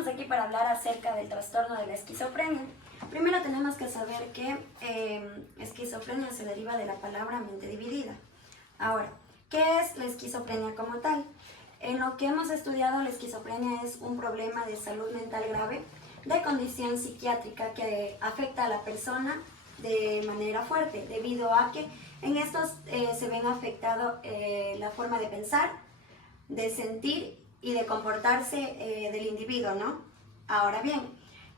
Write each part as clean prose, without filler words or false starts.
estamos aquí para hablar acerca del trastorno de la esquizofrenia. Primero tenemos que saber que esquizofrenia se deriva de la palabra mente dividida. Ahora, ¿qué es la esquizofrenia como tal? En lo que hemos estudiado, la esquizofrenia es un problema de salud mental grave, de condición psiquiátrica que afecta a la persona de manera fuerte, debido a que en estos se ven afectado la forma de pensar, de sentir y de comportarse del individuo, ¿no? Ahora bien,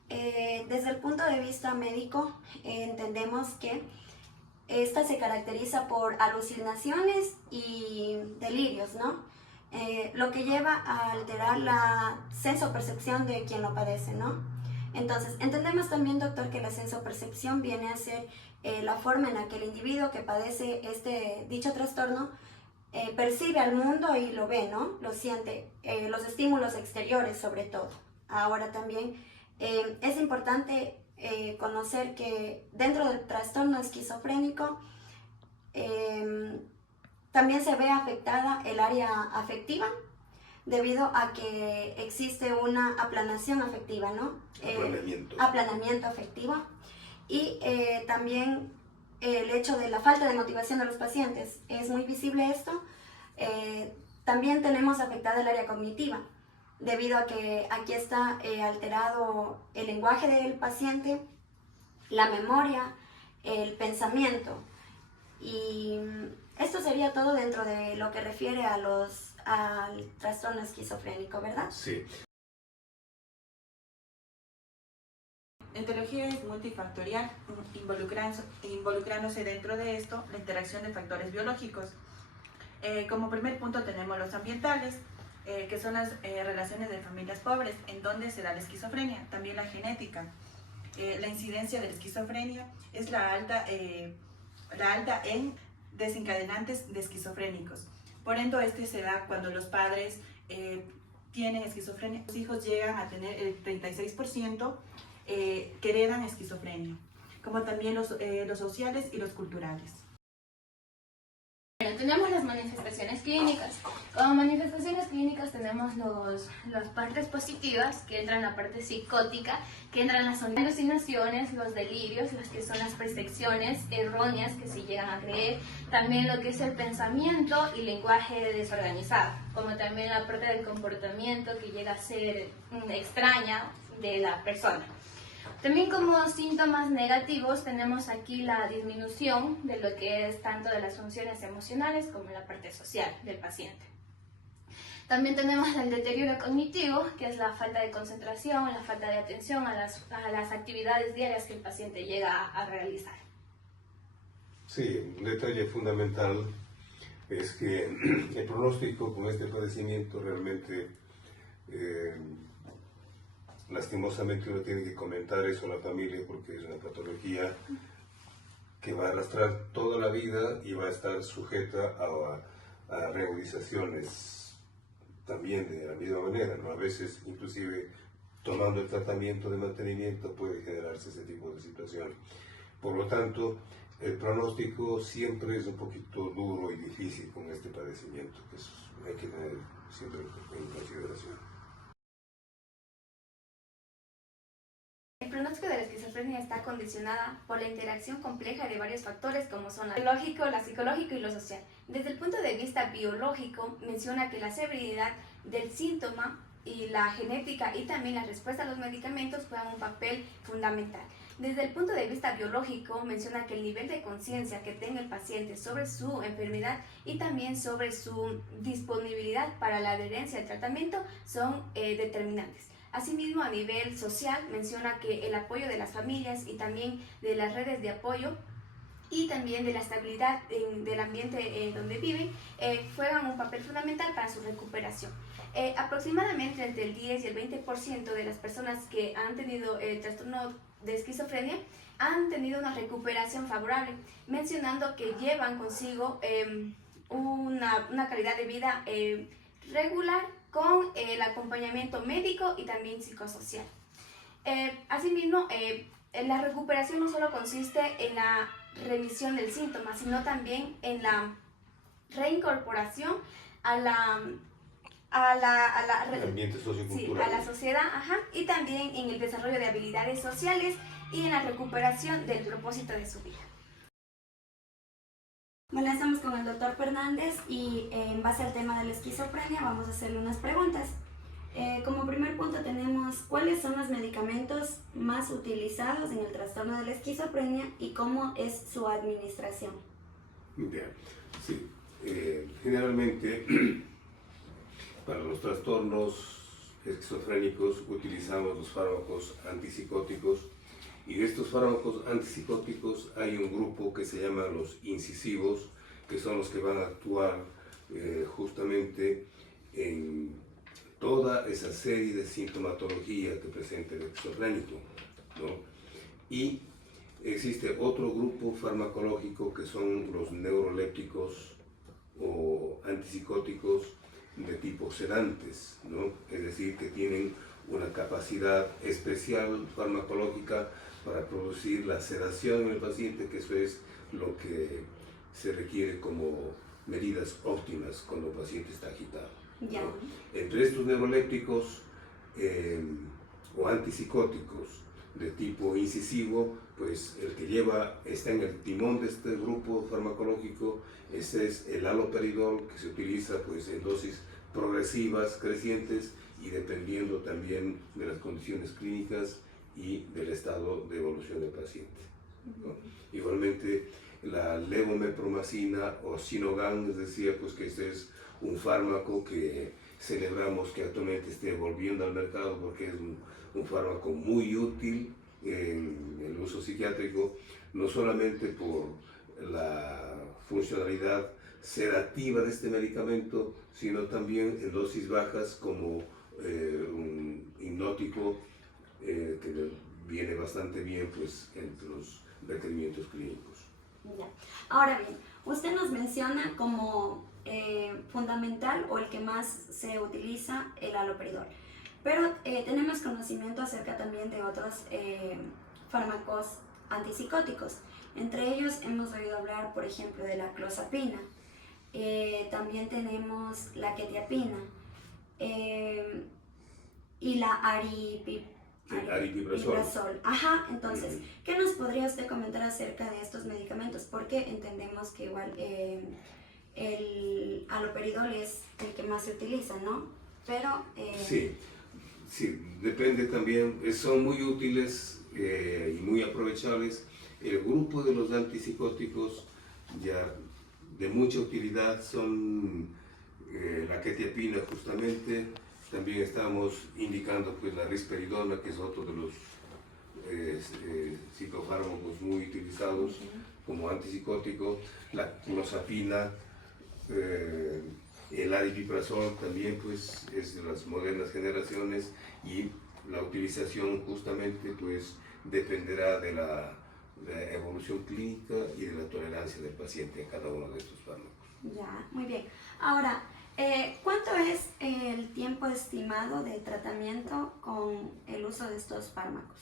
desde el punto de vista médico, entendemos que esta se caracteriza por alucinaciones y delirios, ¿no? Lo que lleva a alterar la sensopercepción de quien lo padece, ¿no? Entonces, entendemos también, doctor, que la sensopercepción viene a ser la forma en la que el individuo que padece dicho trastorno percibe al mundo y lo ve, ¿no? Lo siente, los estímulos exteriores sobre todo. Ahora también es importante conocer que dentro del trastorno esquizofrénico también se ve afectada el área afectiva debido a que existe una aplanación afectiva, ¿no? Aplanamiento afectivo. Y también el hecho de la falta de motivación de los pacientes. Es muy visible esto. También tenemos afectada el área cognitiva, debido a que aquí está alterado el lenguaje del paciente, la memoria, el pensamiento. Y esto sería todo dentro de lo que refiere al trastorno esquizofrénico, ¿verdad? Sí. La etiología es multifactorial, involucrándose dentro de esto la interacción de factores biológicos. Como primer punto tenemos los ambientales, que son las relaciones de familias pobres, en donde se da la esquizofrenia, también la genética. La incidencia de la esquizofrenia es la alta en desencadenantes de esquizofrénicos. Por ende, este se da cuando los padres tienen esquizofrenia. Los hijos llegan a tener el 36% que heredan esquizofrenia, como también los sociales y los culturales. Bueno, tenemos las manifestaciones clínicas. Como manifestaciones clínicas tenemos las partes positivas, que entran la parte psicótica, que entran las alucinaciones, los delirios, las que son las percepciones erróneas que se llegan a creer, también lo que es el pensamiento y lenguaje desorganizado, como también la parte del comportamiento que llega a ser extraña de la persona. También como síntomas negativos tenemos aquí la disminución de lo que es tanto de las funciones emocionales como la parte social del paciente. También tenemos el deterioro cognitivo, que es la falta de concentración, la falta de atención a las actividades diarias que el paciente llega a realizar. Sí, un detalle fundamental es que el pronóstico con este padecimiento realmente lastimosamente uno tiene que comentar eso a la familia porque es una patología que va a arrastrar toda la vida y va a estar sujeta a reagudizaciones también de la misma manera, ¿no? A veces inclusive tomando el tratamiento de mantenimiento puede generarse ese tipo de situación. Por lo tanto, el pronóstico siempre es un poquito duro y difícil con este padecimiento, que hay que tener siempre en consideración. El pronóstico de la esquizofrenia está condicionada por la interacción compleja de varios factores como son lo biológico, lo psicológico y lo social. Desde el punto de vista biológico, menciona que la severidad del síntoma y la genética y también la respuesta a los medicamentos juegan un papel fundamental. Desde el punto de vista biológico, menciona que el nivel de conciencia que tenga el paciente sobre su enfermedad y también sobre su disponibilidad para la adherencia al tratamiento son determinantes. Asimismo, a nivel social, menciona que el apoyo de las familias y también de las redes de apoyo y también de la estabilidad del ambiente donde viven juegan un papel fundamental para su recuperación. Aproximadamente entre el 10 y el 20% de las personas que han tenido el trastorno de esquizofrenia han tenido una recuperación favorable, mencionando que llevan consigo una calidad de vida regular con el acompañamiento médico y también psicosocial. Asimismo, la recuperación no solo consiste en la remisión del síntoma, sino también en la reincorporación a El ambiente sí, sociocultural. a la sociedad, ajá, y también en el desarrollo de habilidades sociales y en la recuperación del propósito de su vida. Bueno, estamos con el doctor Fernández y en base al tema de la esquizofrenia vamos a hacerle unas preguntas. Como primer punto tenemos cuáles son los medicamentos más utilizados en el trastorno de la esquizofrenia y cómo es su administración. Bien, sí. Generalmente para los trastornos esquizofrénicos utilizamos los fármacos antipsicóticos, y de estos fármacos antipsicóticos hay un grupo que se llama los incisivos, que son los que van a actuar justamente en toda esa serie de sintomatología que presenta el esquizofrénico, ¿no? Y existe otro grupo farmacológico que son los neurolépticos o antipsicóticos de tipo sedantes, ¿no? Es decir, que tienen una capacidad especial farmacológica para producir la sedación en el paciente, que eso es lo que se requiere como medidas óptimas cuando el paciente está agitado, ¿no? Ya. Entre estos neurolépticos o antipsicóticos de tipo incisivo, pues el que está en el timón de este grupo farmacológico, ese es el haloperidol, que se utiliza pues en dosis progresivas, crecientes, y dependiendo también de las condiciones clínicas y del estado de evolución del paciente, ¿no? Igualmente la levomepromacina o Sinogan, les decía pues que este es un fármaco que celebramos que actualmente esté volviendo al mercado, porque es un fármaco muy útil en el uso psiquiátrico, no solamente por la funcionalidad sedativa de este medicamento, sino también en dosis bajas como un hipnótico que viene bastante bien pues entre los requerimientos clínicos. Ya. Ahora bien, usted nos menciona como fundamental o el que más se utiliza el haloperidol, pero tenemos conocimiento acerca también de otros fármacos antipsicóticos. Entre ellos hemos oído hablar, por ejemplo, de la clozapina, también tenemos la quetiapina y la aripiprazol. Ajá, entonces, ¿qué nos podría usted comentar acerca de estos medicamentos? Porque entendemos que igual el haloperidol es el que más se utiliza, ¿no? Pero... Sí, depende también, son muy útiles y muy aprovechables. El grupo de los antipsicóticos ya de mucha utilidad son la quetiapina justamente. También estamos indicando pues la risperidona, que es otro de los psicofármacos muy utilizados como antipsicótico, la clozapina, el aripiprazol también pues es de las modernas generaciones, y la utilización justamente pues dependerá de la evolución clínica y de la tolerancia del paciente a cada uno de estos fármacos. Ya, muy bien. Ahora, ¿cuánto es el tiempo estimado de tratamiento con el uso de estos fármacos?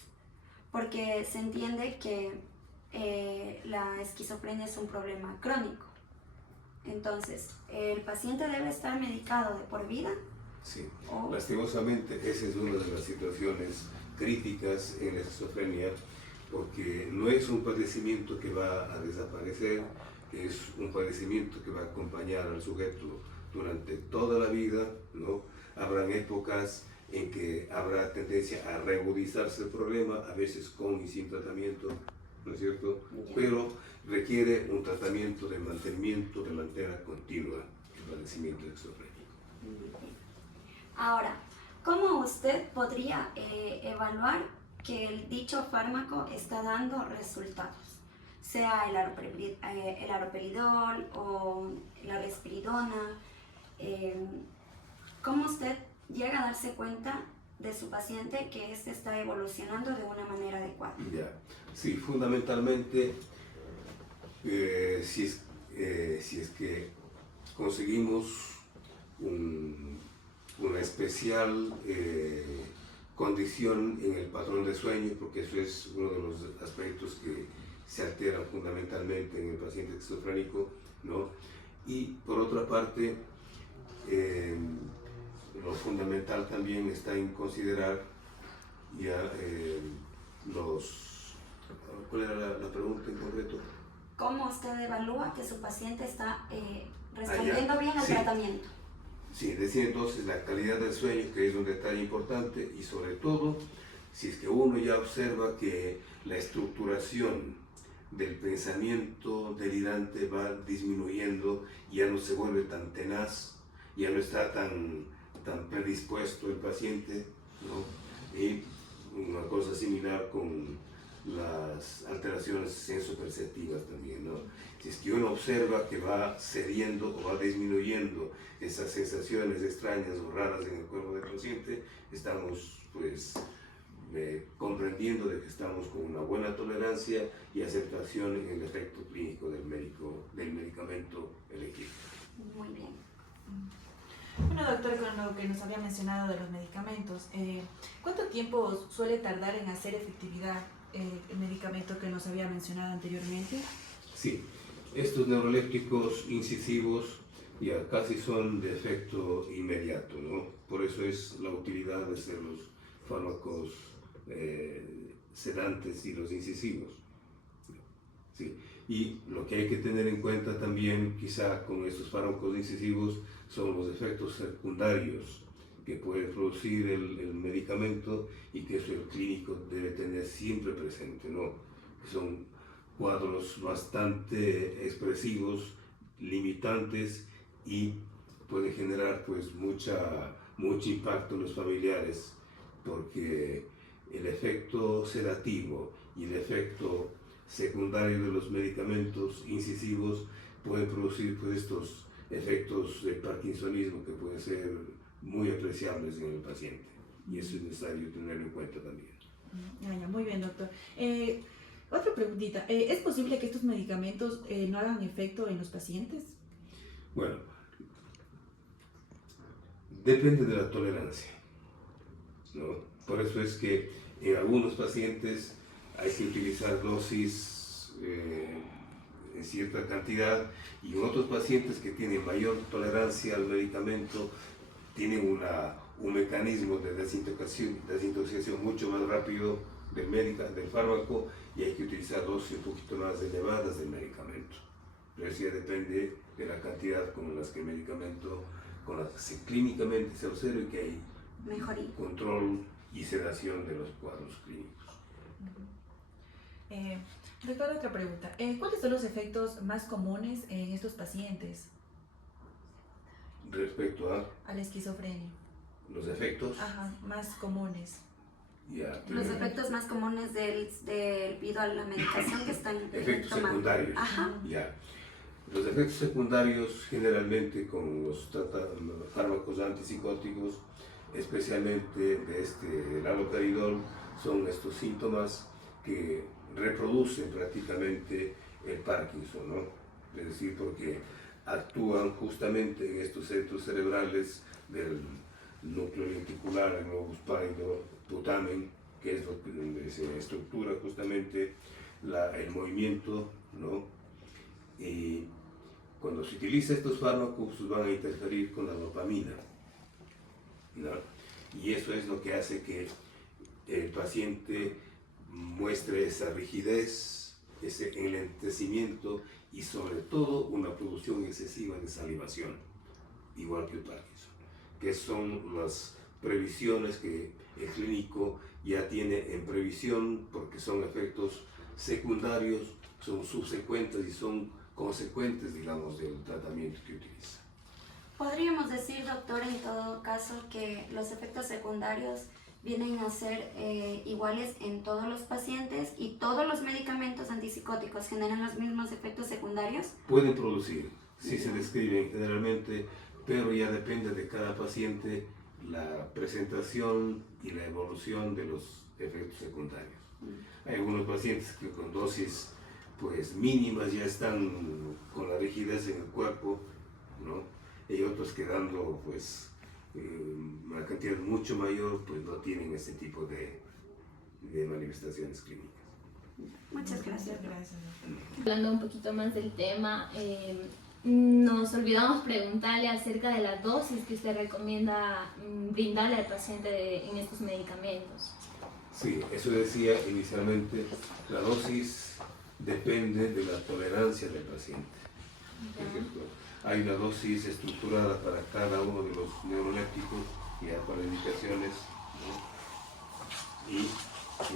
Porque se entiende que la esquizofrenia es un problema crónico. Entonces, ¿el paciente debe estar medicado de por vida? Sí, lastimosamente esa es una de las situaciones críticas en la esquizofrenia, porque no es un padecimiento que va a desaparecer, es un padecimiento que va a acompañar al sujeto durante toda la vida, ¿no? Habrán épocas en que habrá tendencia a reagudizarse el problema, a veces con y sin tratamiento, ¿no es cierto? Pero requiere un tratamiento de mantenimiento de manera continua el padecimiento esquizofrénico. Ahora, ¿cómo usted podría evaluar que el dicho fármaco está dando resultados? Sea el haloperidol o la risperidona. ¿Cómo usted llega a darse cuenta de su paciente que éste está evolucionando de una manera adecuada? Ya, sí, fundamentalmente, si es que conseguimos una especial condición en el patrón de sueño, porque eso es uno de los aspectos que se alteran fundamentalmente en el paciente esquizofrénico, ¿no? Y por otra parte, lo fundamental también está en considerar ya ¿Cuál era la pregunta en concreto? ¿Cómo usted evalúa que su paciente está respondiendo bien al Sí. tratamiento? Sí, decía entonces la calidad del sueño, que es un detalle importante, y sobre todo, si es que uno ya observa que la estructuración del pensamiento delirante va disminuyendo, ya no se vuelve tan tenaz, ya no está tan predispuesto el paciente, ¿no? Y una cosa similar con las alteraciones sensoperceptivas también, ¿no? Si es que uno observa que va cediendo o va disminuyendo esas sensaciones extrañas o raras en el cuerpo del paciente, estamos pues comprendiendo de que estamos con una buena tolerancia y aceptación en el efecto clínico del medicamento elegido. Muy bien. Bueno, doctor, con lo que nos había mencionado de los medicamentos, ¿cuánto tiempo suele tardar en hacer efectividad el medicamento que nos había mencionado anteriormente? Sí, estos neurolépticos incisivos ya casi son de efecto inmediato, ¿no? Por eso es la utilidad de ser los fármacos sedantes y los incisivos. Sí. Y lo que hay que tener en cuenta también, quizá con estos fármacos incisivos, son los efectos secundarios que puede producir el medicamento y que eso el clínico debe tener siempre presente, ¿no? Son cuadros bastante expresivos, limitantes y puede generar pues mucho impacto en los familiares, porque el efecto sedativo y el efecto secundario de los medicamentos incisivos pueden producir pues estos efectos de parkinsonismo que pueden ser muy apreciables en el paciente, y eso es necesario tenerlo en cuenta también. Ya, muy bien, doctor. Otra preguntita, ¿es posible que estos medicamentos no hagan efecto en los pacientes? Bueno, depende de la tolerancia, ¿no? Por eso es que en algunos pacientes hay que utilizar dosis en cierta cantidad, y en otros pacientes que tienen mayor tolerancia al medicamento tienen un mecanismo de desintoxicación mucho más rápido del fármaco, y hay que utilizar dosis un poquito más elevadas del medicamento. Pero eso ya depende de la cantidad con las que el medicamento, con las que clínicamente se observa y que hay Mejoría. control y sedación de los cuadros clínicos. Doctor, otra pregunta. ¿Cuáles son los efectos más comunes en estos pacientes Respecto a la esquizofrenia? los efectos, Más comunes. ya, Los efectos más comunes debido a la medicación que están efectos tomando. secundarios. Ajá. Ya. Los efectos secundarios generalmente con los fármacos antipsicóticos, especialmente del haloperidol, son estos síntomas que reproducen prácticamente el Parkinson, ¿no? Es decir, porque actúan justamente en estos centros cerebrales del núcleo lenticular, el globus pálido, putamen, que es donde se estructura justamente el movimiento, ¿no? Y cuando se utiliza estos fármacos van a interferir con la dopamina, ¿no? Y eso es lo que hace que el paciente muestre esa rigidez, ese enlentecimiento y sobre todo una producción excesiva de salivación, igual que el Parkinson, que son las previsiones que el clínico ya tiene en previsión, porque son efectos secundarios, son subsecuentes y son consecuentes, digamos, del tratamiento que utiliza. Podríamos decir, doctor, en todo caso, que los efectos secundarios vienen a ser iguales en todos los pacientes, y todos los medicamentos antipsicóticos generan los mismos efectos secundarios. Pueden producir, sí se describen generalmente, pero ya depende de cada paciente la presentación y la evolución de los efectos secundarios. Hay algunos pacientes que con dosis pues mínimas ya están con la rigidez en el cuerpo, ¿no? Y otros que dando pues una cantidad mucho mayor pues no tienen ese tipo de manifestaciones clínicas. Muchas gracias. Gracias, doctor. Hablando un poquito más del tema, nos olvidamos preguntarle acerca de la dosis que usted recomienda brindarle al paciente en estos medicamentos. Sí, eso decía inicialmente, la dosis depende de la tolerancia del paciente. Por ejemplo, hay una dosis estructurada para cada uno de los neurolépticos, ya para indicaciones, ¿no? Y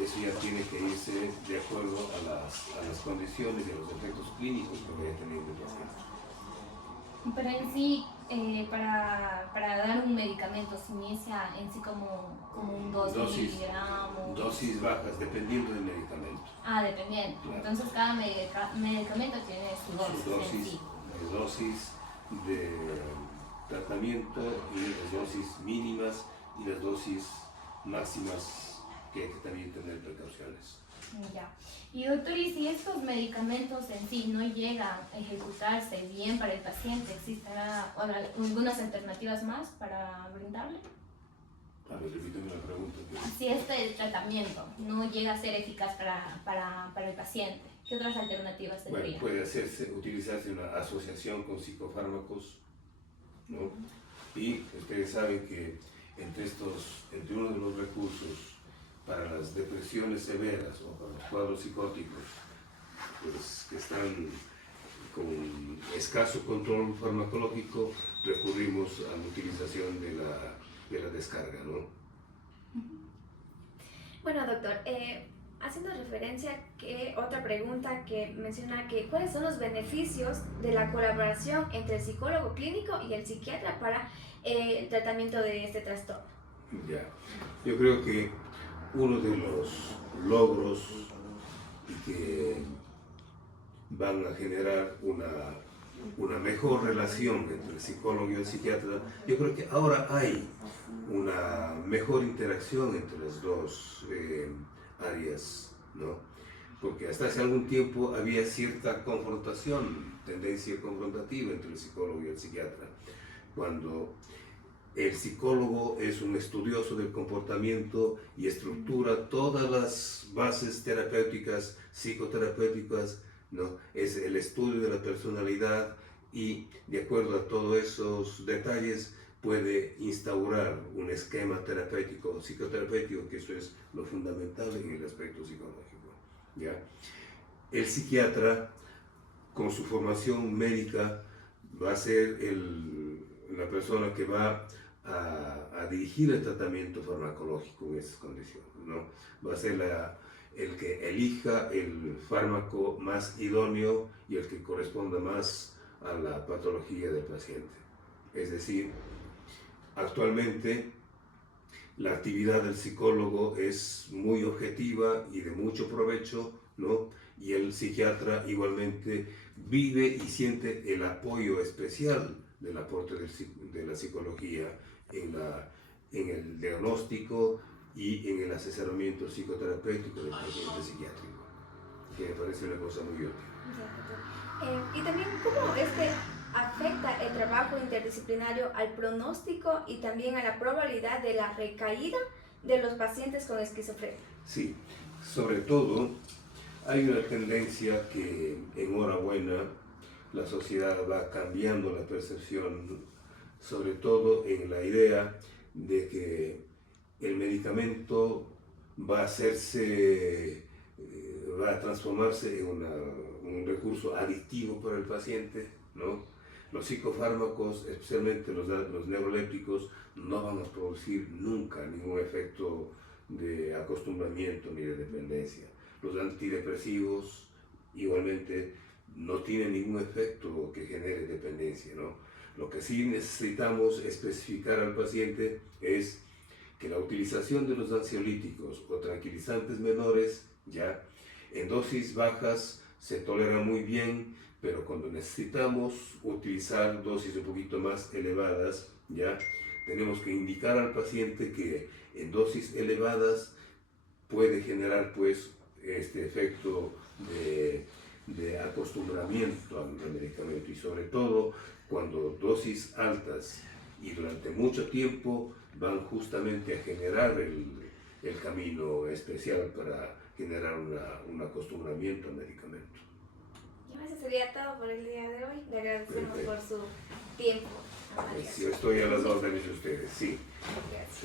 eso ya tiene que irse de acuerdo a las condiciones y a los efectos clínicos que vaya teniendo el paciente. Pero en sí, para dar un medicamento, se inicia en sí como un 2 miligramos. Dosis bajas, dependiendo del medicamento. Dependiendo. Claro. Entonces cada medicamento tiene su dosis en sí. Las dosis de tratamiento y las dosis mínimas y las dosis máximas que hay que también tener precauciones. Ya. Y doctor, ¿y si estos medicamentos en sí no llegan a ejecutarse bien para el paciente, existirá algunas alternativas más para brindarle? A ver, repíteme la pregunta. Si este tratamiento no llega a ser eficaz para el paciente, ¿qué otras alternativas tendría? Bueno, puede utilizarse una asociación con psicofármacos, ¿no? Y ustedes saben que entre uno de los recursos para las depresiones severas o para los cuadros psicóticos, pues, que están con escaso control farmacológico, recurrimos a la utilización de la descarga, ¿no? Bueno, doctor, haciendo referencia que otra pregunta que menciona que ¿cuáles son los beneficios de la colaboración entre el psicólogo clínico y el psiquiatra para el tratamiento de este trastorno? Ya, yo creo que uno de los logros que van a generar una mejor relación entre el psicólogo y el psiquiatra, yo creo que ahora hay una mejor interacción entre las dos áreas, ¿no? Porque hasta hace algún tiempo había cierta confrontación, tendencia confrontativa entre el psicólogo y el psiquiatra, cuando el psicólogo es un estudioso del comportamiento y estructura todas las bases terapéuticas, psicoterapéuticas, ¿no? Es el estudio de la personalidad y de acuerdo a todos esos detalles puede instaurar un esquema terapéutico, psicoterapéutico, que eso es lo fundamental en el aspecto psicológico, ¿ya? El psiquiatra, con su formación médica, va a ser la persona que va a dirigir el tratamiento farmacológico en esas condiciones, ¿no? Va a ser el que elija el fármaco más idóneo y el que corresponda más a la patología del paciente. Es decir, actualmente la actividad del psicólogo es muy objetiva y de mucho provecho, ¿no? Y el psiquiatra igualmente vive y siente el apoyo especial del aporte de la psicología en el diagnóstico y en el asesoramiento psicoterapéutico del paciente psiquiátrico, que me parece una cosa muy útil. Y también, ¿cómo afecta el trabajo interdisciplinario al pronóstico y también a la probabilidad de la recaída de los pacientes con esquizofrenia? Sí, sobre todo hay una tendencia que, enhorabuena, la sociedad va cambiando la percepción, sobre todo en la idea de que el medicamento va a transformarse en un recurso adictivo para el paciente, ¿no? Los psicofármacos, especialmente los neurolépticos, no van a producir nunca ningún efecto de acostumbramiento ni de dependencia. Los antidepresivos igualmente no tienen ningún efecto que genere dependencia, ¿no? Lo que sí necesitamos especificar al paciente es que la utilización de los ansiolíticos o tranquilizantes menores, ya en dosis bajas se tolera muy bien, pero cuando necesitamos utilizar dosis un poquito más elevadas, ya tenemos que indicar al paciente que en dosis elevadas puede generar pues este efecto de acostumbramiento al medicamento, y sobre todo cuando dosis altas y durante mucho tiempo van justamente a generar el camino especial para generar un acostumbramiento al medicamento. Eso sería todo por el día de hoy. Le agradecemos por su tiempo. Pues yo estoy a las órdenes de ustedes, sí. Gracias.